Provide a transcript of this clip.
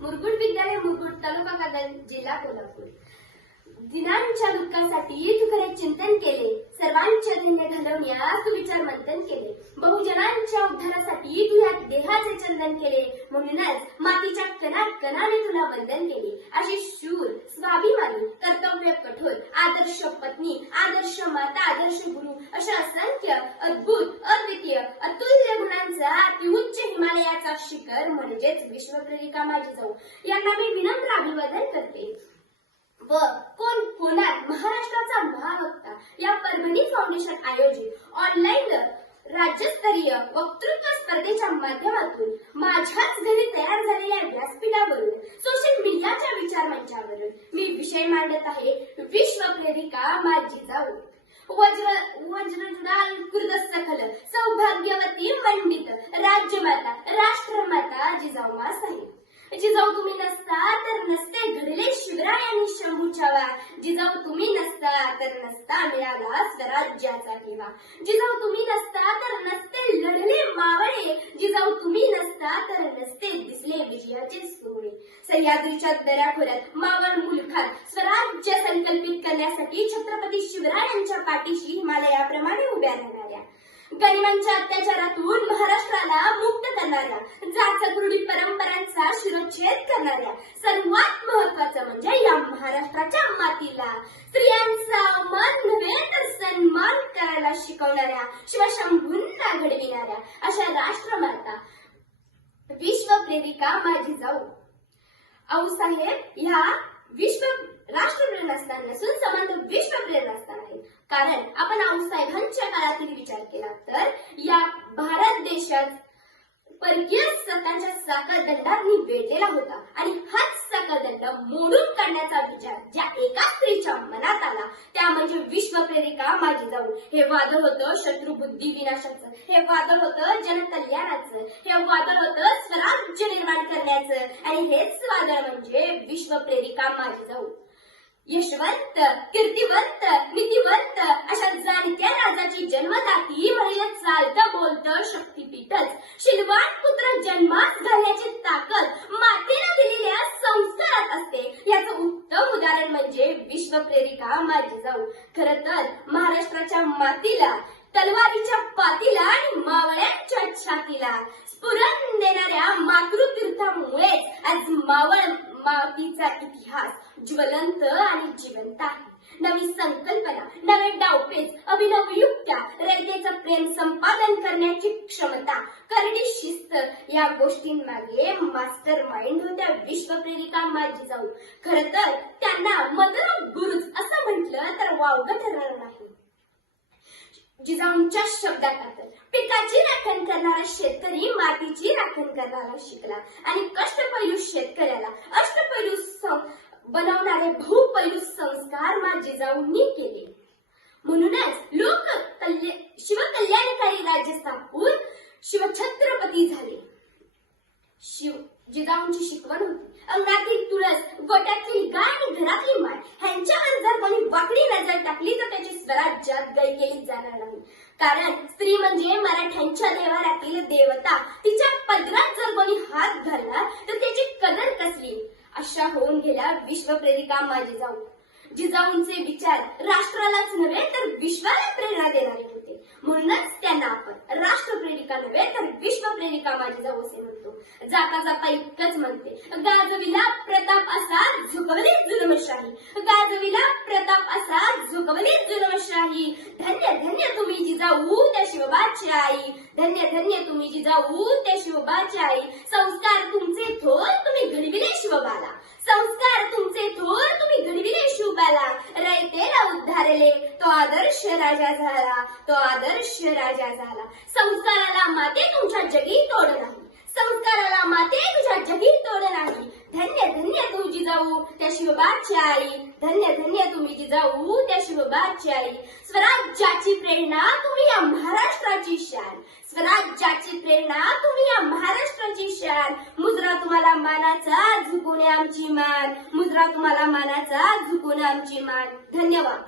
मुरगुड विद्यालय मुरगुड तालुका कागल जिल्हा कोल्हापूर. दिनांच्या दुःखासाठी तुकरे चिंतन केले. सर्वांचे धन्य घालवण्या विचार मंथन केले. बहुजनांच्या उद्धारासाठी तुझ्या देहाचे चंदन केले. म्हणूनच मातीच्या कणात कणाने तुला वंदन केले. अशी शूर स्वाभिमानी कर्तव्य आदर्श पत्नी आदर्श माता आदर्श गुरु अशा असंख्य अद्भुत अद्वितीय अतुल्य गुणांचा अतिउच्च हिमालयाचा शिखर म्हणजेच विश्वप्रेरिका माझी जाऊ यांना मी विनम्र अभिवादन करते. व कोण कोणात महाराष्ट्राचा महावक्ता या परभणी फाउंडेशन आयोजित ऑनलाईन राज्यस्तरीय वक्तृत्व स्पर्धेच्या माध्यमातून माझ्याच घरी तयार झालेल्या व्यासपीठावरून सोशल मीडियाच्या विचार मंचावरून मी विषय मांडत आहे विश्व प्रेरिका माझी जाऊ वज्र वज्रजुडाल कृत सकल सौभाग्यवती मंडित राज्यमाता राष्ट्रमाता जिजाऊ साहेब जिजाऊ तुम्ही नसता तर नसते घडले शिवरायांनी शंभूच्या वार जिजाऊ तुम्ही नसता तर नसता मिळाला स्वराज्याचा ठेवा जिजाऊ तुम्ही नसता तर नसता लढले मावळे जिजाऊ तुम्ही नसता तर नसते दिसले विजयाचे सोने. सह्याद्रीच्या दऱ्याखोऱ्यात मावळ मुलखात स्वराज्य संकल्पित करण्यासाठी छत्रपती शिवरायांच्या पाठीशी हिमालयाप्रमाणे उभ्या राहणाऱ्या. गरिबांच्या अत्याचारातून महाराष्ट्राला मुक्त करणाऱ्या जाचक्रोडी परंपरांचा शिरोच्छेद करणाऱ्या सर्वात महत्वाचं म्हणजे या महाराष्ट्राच्या मातीला स्त्रियांचा मान नव्हे तर सन्मान करायला शिकवणाऱ्या शिवशंभूंना घडविणाऱ्या अशा राष्ट्रमाता विश्व प्रेरिका माझी जाऊ. आऊसाहेब ह्या विश्व राष्ट्रप्रेरण असताना नसून समांतर विश्वप्रेरण असताना आहे. कारण आपण आऊसाहेबांच्या काळातील विचार केला तर या भारत देशात परकीय सत्तांच्या साखरदंडांनी वेढलेला होता. आणि हाच साखरदंड मोडून काढण्याचा विचार ज्या एका स्त्रीच्या मनात आला त्या म्हणजे विश्वप्रेरिका माझी जाऊ. हे वादळ होतं शत्रुबुद्धी विनाशाचं. हे वादळ होतं जनकल्याणाचं. हे वादळ होतं स्वराज्य निर्माण करण्याचं. आणि हेच वादळ म्हणजे विश्वप्रेरिका माझी जाऊ. यशवंत कीर्तिवंत नीतिवंत अशा जाणत्या राजाची जन्मदाती महिला चालतं बोलत शक्तीपीठच. शिलवान पुत्र जन्मास घालण्याची ताकद मातेला दिलेल्या संस्कारात असते. याचं उत्तम उदाहरण म्हणजे विश्वप्रेरिका माझी जाऊ खर तर महाराष्ट्राच्या मातीला तलवारीच्या पातीला आणि मावळ्यांच्या छातीला स्फुरण देणाऱ्या मातृतीर्थामुळेच आज मावळ मातीचा इतिहास ज्वलंत आणि जिवंत आहे. नवी संकल्पना नवे डावपेच अभिनव युक्त्या रयतेचं प्रेम संपादन करण्याची क्षमता करडी शिस्त या गोष्टींमागे मास्टर माइंड होत्या विश्वप्रेरिका माझी जाऊ. खर तर त्यांना मदर गुरुज असं म्हटलं तर वावग ठरणार नाही. जिजाऊंच्या शब्दात आता पिकाची राखण करणारा शेतकरी मातीची राखण करायला शिकला. आणि कष्टपैलू शेतकऱ्याला अष्टपैलू सं- बनवणारे बहुपैलू संस्कार मा जिजाऊंनी केले. म्हणूनच लोक शिवकल्याणकारी राज्य स्थापून शिवछत्रपती झाले. शिव जिजाऊंची शिकवण होती. अंगणातील तुळस गोट्यातली गाय आणि घरातली माय ह्यांच्यावर जर कोणी वाकडी नजर टाकली तर त्याची स्वराज्यात गय केली जाणार नाही. कारण स्त्री म्हणजे मराठ्यांच्या देवारातील देवता. तिच्या पदरात जर कोणी हात घालला तर त्याची कदर कसली? अशा होऊन गेल्या विश्वप्रेरिका माझी जाऊ. जिजाऊंचे विचार राष्ट्रालाच नव्हे तर विश्वाला प्रेरणा देणारे होते. म्हणूनच त्यांना आपण राष्ट्रप्रेरिका नव्हे तर विश्वप्रेरिका माझी जाऊ असे म्हणतो. जाता जाता इतकंच म्हणते गाजविला प्रताप असा झुकवली जुलमशाही. गाजविला प्रताप असा झुकवली जुलमशाही. धन्य धन्य तुम्ही जिजाऊ त्या शिवबाची आई. धन्य धन्य तुम्ही जिजाऊ त्या शिवबाची आई. संस्कार तुमचे थोर तुम्ही घडविले शिवबाला. संस्कार तुमचे थोर तुम्ही घडविले शिवबाला. रयतेला उद्धारले तो आदर्श राजा झाला. तो आदर्श राजा झाला. संस्काराला माते तुमच्या जगी तोड नाही माते तुझ्या जगी तोड नाही धन्य धन्य तू जिजाऊ त्या शिवबाची आई. धन्य धन्य तुम्ही जिजाऊ त्या शिवबाची आई. स्वराज्याची प्रेरणा तुम्ही या महाराष्ट्राची शान. स्वराज्याची प्रेरणा तुम्ही या महाराष्ट्राची शान. मुजरा तुम्हाला मानाचा झुकून आमची मान. मुजरा तुम्हाला मानाचा झुकून आमची मान. धन्यवाद.